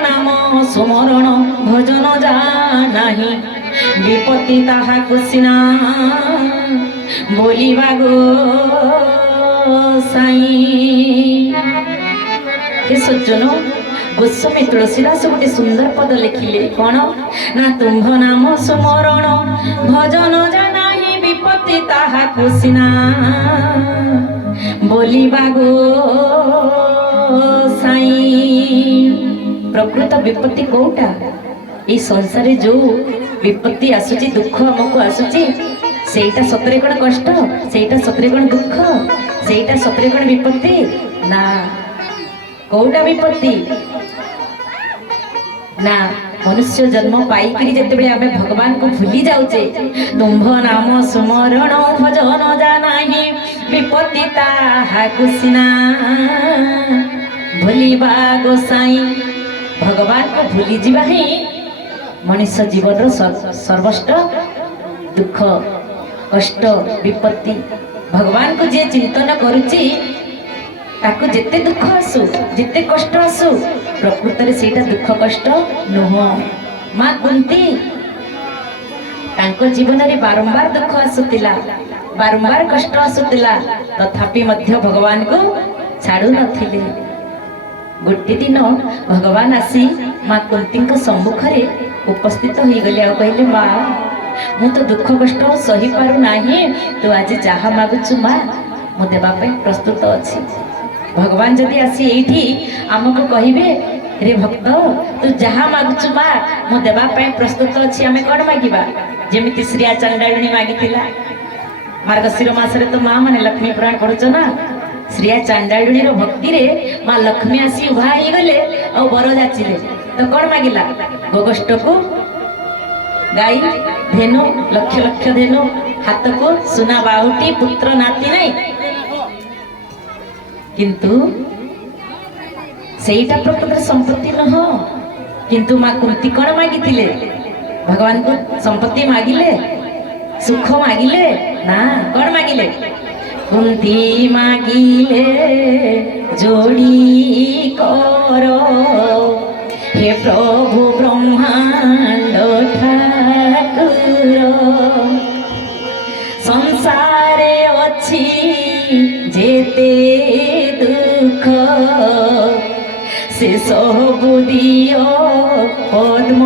नाम सुमरण भजन जानाहि विपत्ति ताहाकु सिना बोलिबा गो साई। हे सज्जन गोस्वामी तुलसीदास गोटे सुंदर पद लिखिले कौन ना तुम्भ नाम सुमरण भजन जानाहि विपत्ति ताहाकु सिना बोलिबा गो साई। प्रकृत विपत्ति कोटा ये संसार जो विपत्ति आसुची दुख आमको आसुची सेटा सतरे कौन कष्ट सेटा सतरे कौन दुख सेटा सतरे कौन विपत्ति ना कोटा विपत्ति ना मनुष्य जन्म पाई जिते आमे भगवान को भूली जाऊचे तुम्भ नाम सुमरण भजन जानाहि विपत्ति ताहाकु सिना भूलिबा गोसाई। भगवान को भूली जीवा ही मनुष्य जीवन सर्वोष्ट दुख कष्ट विपत्ति भगवान को जे चिंतन करुची ताको जेते दुख आसु जेते कष्ट आसु प्रकृत रे सेटा दुख कष्ट नुह। माँ कुंती तांको जीवन रे बारंबार दुख आसुतिला बारंबार कष्ट आसुतिला तथापि मध्य भगवान को छाड़ू नथिले। गोटे दिन भगवान आसी माँ कुंती सम्मुख रे उपस्थित हो गले और कहले माँ मु तो दुख कष्ट सही पारु नाही तो आज जहा मागुछु माँ मु देबा पे प्रस्तुत अछि। भगवान जदि आसी एठी आमको कहिबे रे भक्त तू जहा मागुछु माँ मु देबा पे प्रस्तुत अछि आमे कोन मागिबा जेमिति श्रिया चंडालिनी मागितिला। मार्गशीर मास रे तो माँ माने लक्ष्मी पुराण पढुछ ना श्रिया चंडालिनी रो भक्ति रे माँ लक्ष्मी आसी उभा ही गले और बर जाचिले तो कोन मागिला गोगष्ट को गाई धेनु लक्ष लक्ष धेनु हाथ को सुना बाहुटी पुत्र नाती नहीं किंतु सेटा प्रकृत संपत्ति नह किंतु माँ कुंती कौन मागिथिले भगवान को संपत्ति मागिले सुख मागिले ना कौन मागिले कुंती मागिले जोड़ी करो हे प्रभु ब्रह्मांड ठाकुर संसारे अच्छी जेते दुख से सबु दियो पद्म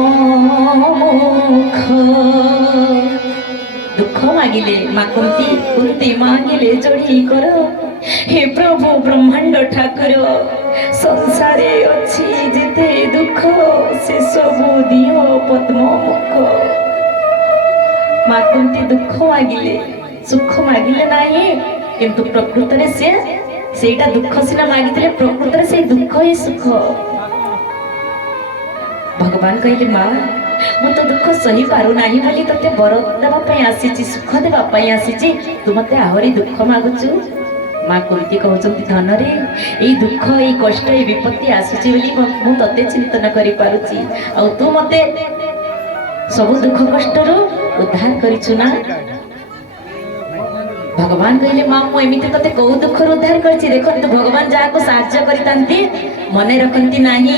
मुख। दुख मागिले माँ कुंती मागिले जोड़ी करो हे प्रभु ब्रह्मांड ठाकुर संसारे अच्छी जेते दुख से सबु दियो पद्म मुख। माँ कुंती दुख मागिले सुख मागिले नाही किंतु प्रकृत रे सेटा दुख सिना मागिले प्रकृत रे से दुख ही सुख। भगवान कहले माँ मु तो दुख सही पारु नाही बोली तते बर देबा पई आसीची सुख देबा पई आसीची तू मते आहुरी दुख मागुचु। माँ कुंती कहउचंती धन रे ए दुख ए कष्ट ए विपत्ति आसीची बोली मु तते चिंतन करि पारुची आ तू मते सब दुख कष्ट रो उद्धार करिछु ना। भगवान कहले माँ मु एमिति तते कौ दुख रो उद्धार करछि देखंतु भगवान जा को साहाय्य करितांती मने रखंती नाही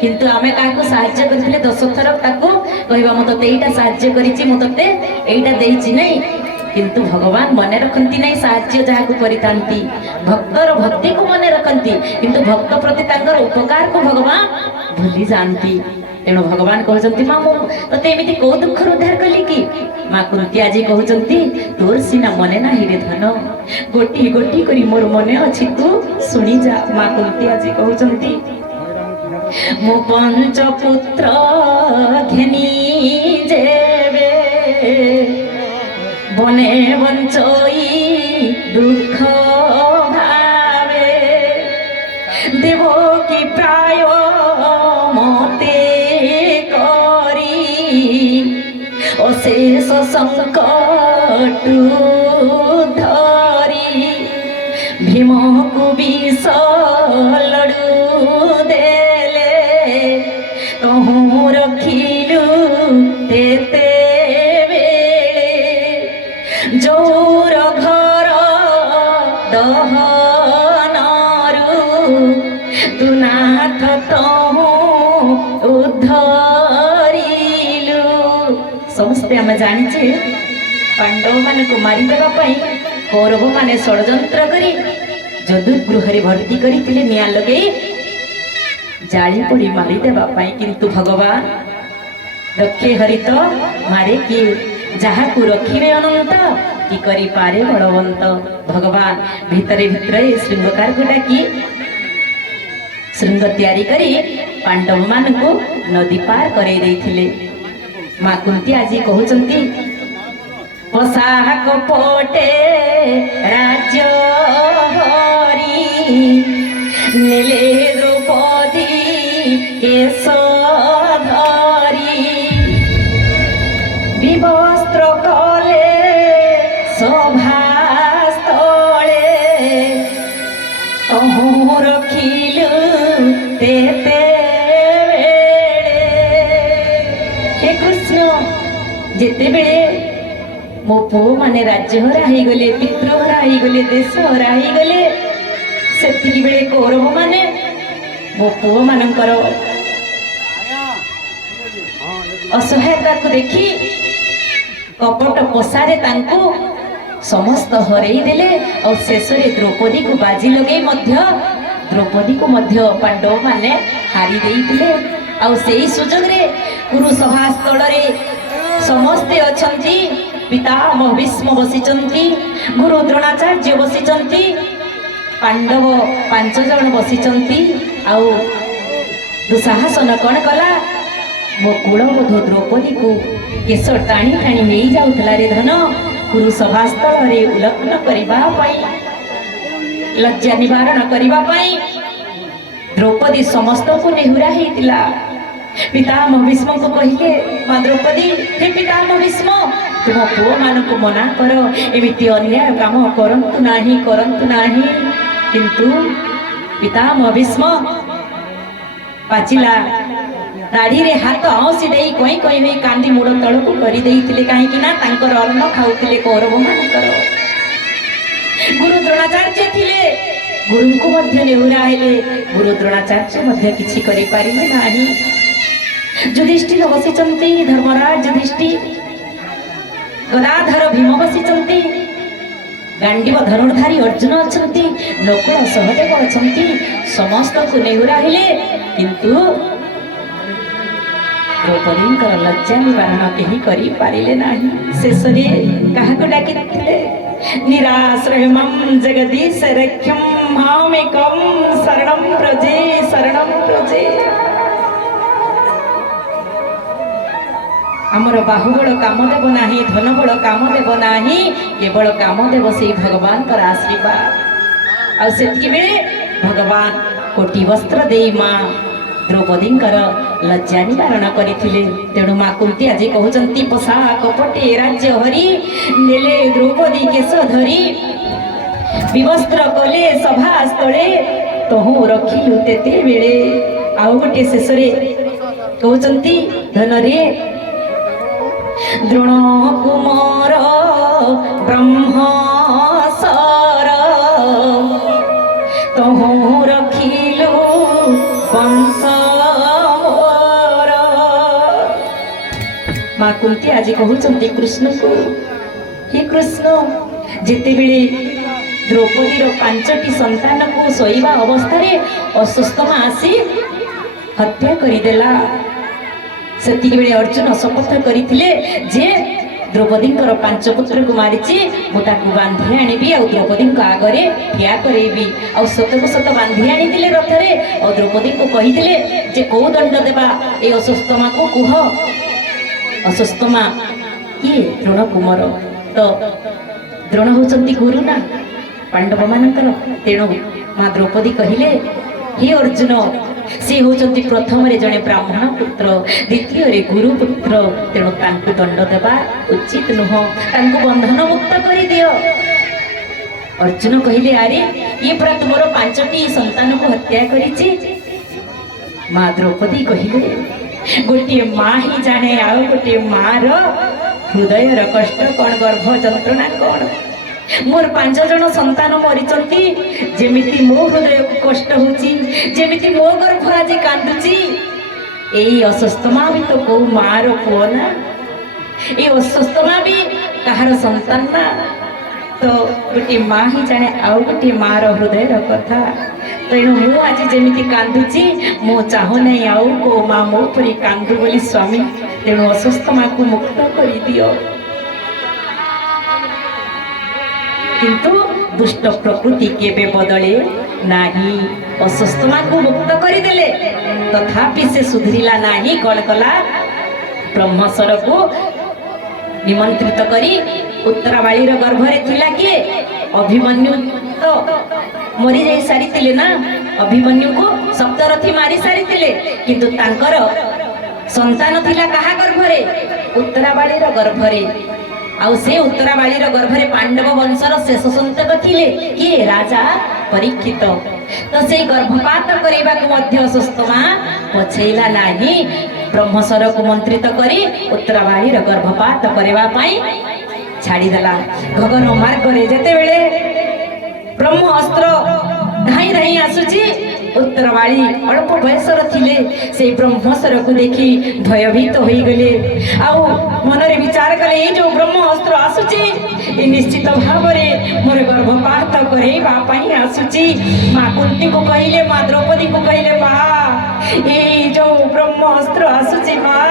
किंतु आमे का को साहाय्य करथिले 10 थर ताको कहबा मु तते एटा साहाय्य करिछि मु तते एटा देइछि नै किंतु भगवान मने रखंती नै साहाय्य जहा को करितांती भक्तर भक्ति को मने रखंती किंतु भक्त प्रति तांकर उपकार को भगवान भूली जानती। तेणु भगवान कहउचंती माँ मु तते एमिति को दुख रो उद्धार कली कि माँ कुंती आज कहउचंती तोर सिना मने नाही रे धन गोटी गोटी करी मोर मने अछि तू सुनी जा। माँ कुंती आज कहउचंती मु पंच पुत्र घेनी जेबे बने बंचई दुख भावे देवो की प्राय मते करी अशेष संकट धरी भीम को विष लड़ू देले कहूँ रखिलु तेते बेले जोर घर दहनरु तु नाथ तहु उद्धरिलु समस्ते आम जानिचे पांडव मान को मारी देबा पई कौरव माने षड्यंत्र करी जदुगृह भर्ती करथिले निया लगे जाली पड़ी मारी देबा पई किंतु भगवान रखे हरित मारे कि जहा को रखिबे अनंत कि करी पारे बलवंत भगवान भितरे भितरे श्रृंगकार को डाकी श्रृंग तैयारी करी पांडव मान को नदी पार करे देथिले। माँ कुंती आज कहउचंती पोशाक पोटे राज्य हरि नीले द्रौपदी केश धरी विवस्त्र कले शोभा स्थले तहु रखिलु तेते हे कृष्ण जेते बेले मो पुओ माने राज्य हरा ही गले पितृ हरा ही गले देश हरा ही गले सेतिकी बेले कौरव माने मो पुओ मानकर असहायता को देखी कपट पोषारे तांको समस्त हरई देले और शेष रे द्रौपदी को बाजी लगे मध्य द्रौपदी को मध्य पांडव माने हारी देइतिले और सेही सुजोग रे गुरु सभा स्थल रे समस्ते अछंती पितामह भीष्म बसिचंती गुरु द्रोणाचार्य बसिचंती पांडव 5 जन बसिचंती आउ दुशासन कौन कला मो कुलबोध द्रौपदी को केश टाणी टाणी नहीं जाउथला रे धन गुरु सभास्थल रे उल्लंघन करिबा पई लज्जा निवारण करिबा पई द्रौपदी समस्त को नेहुरा हेतिला। पितामह भीष्म को कहिले मां द्रौपदी हे पितामह भीष्म तुम पुओ मान को मना कर एमिति अन्याय काम करंतु नाही किंतु पितामह भीष्म पाचिला दाढ़ी रे हाथ औसी देई कोई कोई होई कांदी मुड़ तळ को करि देइतिले काहे कि ना तांकर अन्न खाउतिले कौरव मानकर गुरु द्रोणाचार्य थिले गुरु को मध्य नेहुरा हेले गुरु द्रोणाचार्य मध्य किछि करि पारिले नाही। युधिष्ठिर बसिचंती धर्मराज युधिष्ठिर गदाधर भीम बसिचंती गांडीव धनुर्धारी अर्जुन अछंती नकुल सहदेव अछंती समस्त को नेहुरा हेले किंतु द्रौपदींकर लज्जा निवारण केही करि पारिले नाही। शेष रे काहाको डाकिथिले निराश्रय मम जगदीश रक्षम मामेकम शरणं प्रजे आमर बाहुबल काम देव नाही धनबल काम देव नाही केवल काम देव से भगवान पर आशीर्वाद आ सेतिके बेले भगवान कोटि वस्त्र देई मां द्रौपदींकर लज्जा निवारण करथिले। तेणु मां कुंती आज कहउचंती पोशाक पटे राज्य हरि नेले द्रौपदी केश धरी विवस्त्र कले सभा स्थले तहु रखिलु तेते बेले आउ गोटे शेष रे कहउचंती धन रे द्रोण कुमार ब्रह्म सर तहु रखिलु वंश मोर। मां कुंती आज कहउचंती कृष्ण को हे कृष्ण जेते बेले द्रौपदीर 5टी संतान को सोईबा अवस्था रे अस्वस्थ मां आसी हत्या करिदेला सेतिके बेले अर्जुन शपथ करिथिले जे द्रौपदींकर 5 पुत्र को मारिची मुताकू बांधी आनिबी और द्रौपदी को आगरे ठिया करेबी और सत को सत बांधी आनिथिले रथरे और द्रौपदी को कहिथिले जे को दंड देबा ए अस्वस्थ मां को कुह अस्वस्थ मां किए द्रोण कुमार तो द्रोण होचंती गुरु ना पांडव मानकर। तेणु मां द्रौपदी कहिले हे अर्जुन से होचंती प्रथम रे जने ब्राह्मण पुत्र द्वितीय रे गुरु पुत्र तेणु तांको दंड देबा उचित नुह तांको बंधन मुक्त करि दियो। अर्जुन कहिले अरे ये पूरा तुमरो 5टी संतान को हत्या करिछि। मां द्रौपदी कहिले गोटे मां ही जाने आ गोटे मां रो हृदय रो कष्ट कोन गर्भ जंत्रणा कोन मोर 5 जन संतान मरिचंती जेमिति मो हृदय को कष्ट होची जेमिति मो गर्भ आज कांदुची यही अस्वस्थ माँ भी तो कौ माँ रो पुओ ना ये अस्वस्थ माँ भी कहार संतान ना तो गोटे माँ ही जाने आउ गोटे माँ रो हृदय कथा तेणु मु आज जमी कांदुची मु चाहू नहीं आउ को माँ मो परी कांदु बोली स्वामी तेणु अस्वस्थ माँ को मुक्त कर दियो किंतु दुष्ट प्रकृति केबे बदले नाही अस्वस्थ माँ को मुक्त करदेले तथापि से सुधरिला नाही कौन कला ब्रह्मस्वर को निमंत्रित करी उत्तरावाली गर्भरे थिला किए अभिमन्यु तो मरी जाई सारी ना अभिमन्यु को सप्तरथी मारी सारी किंतु तांकर संतान थिला कहा गर्भरे उत्तरावाली गर्भरे आउ से उत्तरावाली गर्भरे पांडव वंशर शेष संतक थिले किए राजा परीक्षित तो से गर्भपात करबा को मध्य अस्वस्थ मां पछैला नाही ब्रह्मस्वर को मंत्रित करी उत्तरावाली गर्भपात करबा पई छाड़ी देला गगन मार्ग रे जेते बेले ब्रह्म अस्त्र धाई धाई आसुची उत्तरवाली अल्प बयसर थिले से ब्रह्मस्वर को देखी भयभीत हो गले आउ मनरे विचार कले ये जो ब्रह्म अस्त्र आसुची ये निश्चित भाव में मोर गर्भपात करैबा पई आसुची मां कुंती को कहिले मां द्रौपदी को कहिले मां ये जो ब्रह्म अस्त्र आसुची मां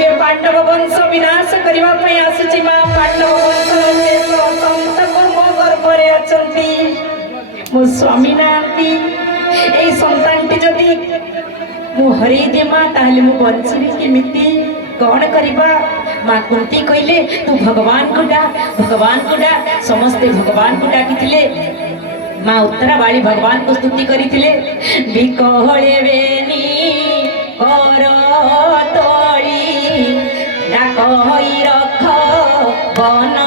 ये पांडव वंश विनाश करबा पई आसुची मां पांडव वंश के संत को मो गर्भरे अछंती मो स्वामी नांती ए संतानटी जदि मु हरे दे मां ताहले मु बंचबी केमिति कौन करिबा मां कुंती कहले तू भगवान को डा समस्ते भगवान को डाकिथिले मां उत्तरावाली भगवान को स्तुति करिथिले बिकहळे बेनी कर तोळी डाकई रख बन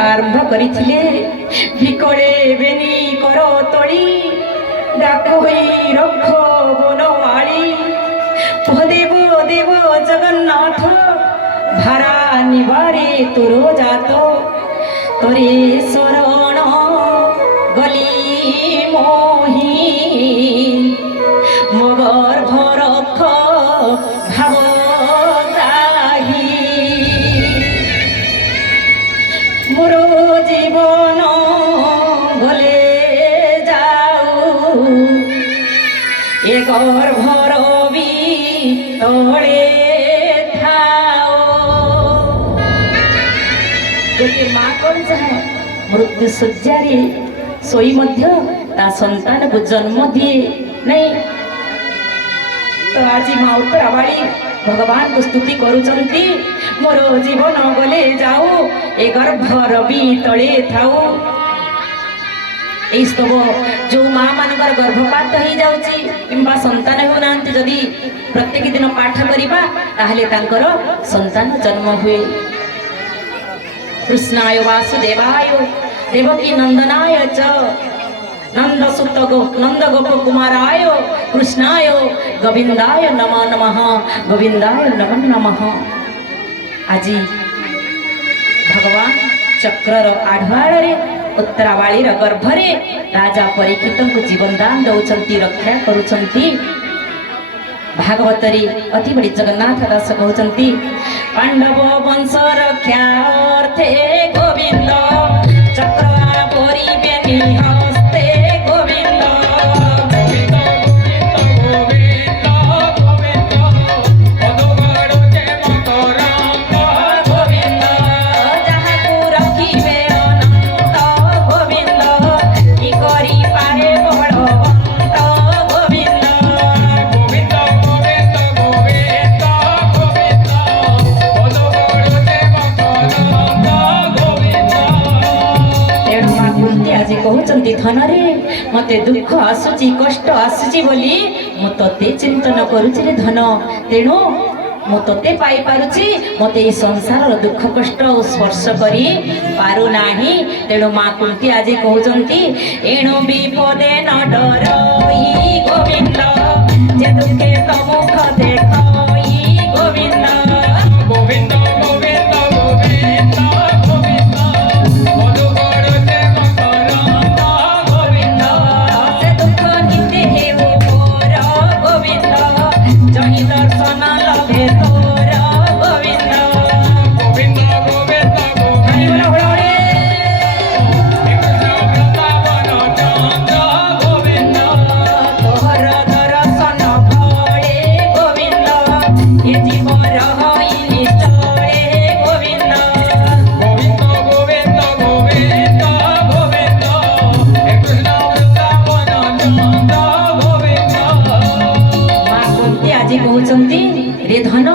आरंभ करिथिले बिकळे बेनी करो तोळी डाकई रख बनवाळी देव देव जगन्नाथ भारा निवारे तोरो जातो तोरे शरण गली मोही मगर भरख भाव मोरो जीवन भले जाऊ ए गर्भर भी तोड़े थाओ गोटे माँ कौन चाहे मृत्यु शଯ୍ୟାରେ सोई मध्य ता संतान को जन्म दिए नहीं तो आज माँ उत्तरावाली भगवान को स्तुति करुचंती मोर जीवन गले जाऊ ए गर्भर भी तले थाऊ स्तव जो माँ मानकर गर्भपात हो जाउची किंबा संतान हो नांती जदि प्रत्येक दिन पाठ करिबा ताहले तांकर संतान जन्म हुए कृष्णाय वासुदेवाय देवकी नंदनाय च नंद सुत नंद गोप कुमाराय कृष्णाय गोविंदाय नमः नमः गोविंदाय नमः नमः आज भगवान चक्रर आढ़वाड़े उत्तरावाली गर्भरे राजा परीक्षित को जीवन दान दौरान रक्षा करुचंती भागवतरी अति बड़ी जगन्नाथ दास कहते पांडव वंश रक्षा अर्थे गोविंद चक्र परिबेनी हस्ते गोविंद गोविंद जहाँ को रखिबे अनंत गोविंद आज कहते धन रे मते दुख आसुची कष्ट आसुची बोली मु तते चिंतन करुछि रे धन तेणु मु तते पाई पारुछि मते ई संसार दुख कष्ट स्पर्श करी पारु नाही तेणु माँ कुंती आज कहते एणु विपदे न डरई गोविंद जे दुखे तो मुख देखई गोविंद गोविंद गोविंद गोविंद गोविंद मधुकर जे मकरंद गोविंद से दुख नित्य हेउ मोर गोविंद जहि दर्शन लभे तोर गोविंद गोविंद गोविंद गोविंद वृंदावन चंद गोविंद तोहर दर्शन फळे गोविंद हे जीव रहई निष्ठळे गोविंद गोविंद गोविंद गोविंद गोविंद हे कृष्ण वृंदावन चंद गोविंद माँ कुंती आज कहते रे धन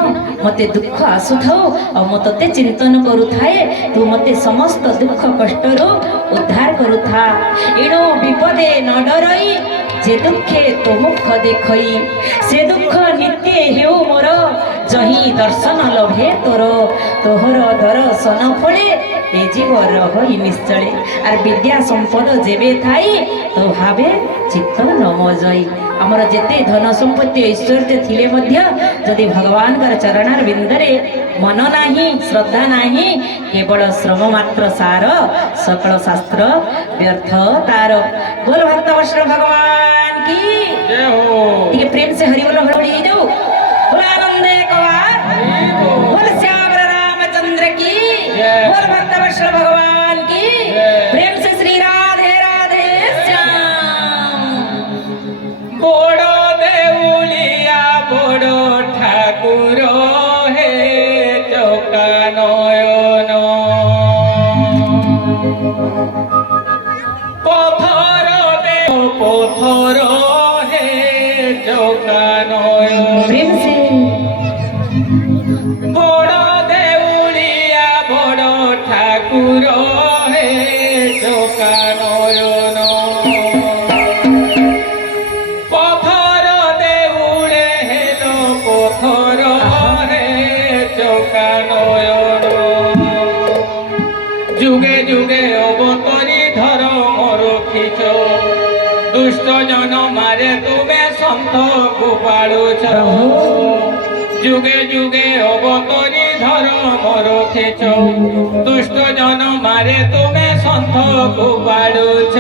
मते दुख आसुथाओ और मु तते चिंतन करुथाए तू मते समस्त दुख कष्टरू उद्धार करुथा एणु विपदे न डरई जे दुखे तो मुख देखई से दुख नित्य हेउ मोर जही दर्शन लभे तोर तोहर दर्शन फळे ए जीव रही निश्चले आर विद्या संपद जेबे थाई तो भावे चित्त नमजई आमर जेते धन संपत्ति ऐश्वर्य थिले मध्य जदि भगवान कर चरणार बिंदरे मन नाही श्रद्धा नाही केवल श्रम मात्र सार सकल शास्त्र व्यर्थ तार बोल भक्त वैष्णव भगवान की जय हो ठीक प्रेम से हरि बोल हरि जाओ बोल आनंद कवार बोल श्याम रामचंद्र की बोल भक्त वैष्णव भगवान की प्रेम से श्री राधे राधे श्याम बड़ो देउलिया बड़ो ठाकुर हे चौका नयन पथर देव पथर हे चौका नयन प्रेम से बड़ो देउलिया बड़ो ठाकुर हे चौका नयन पथर देउळे हेलो पथर हे चौका नयन जुगे जुगे अवतरी धर मोर खिच दुष्ट जन मारे तुमे सन्त गोपाळुछ जुगे जुगे अवतरी धर मोर खिच दुष्ट जन मारे तुमे सन्त गोपाळुछ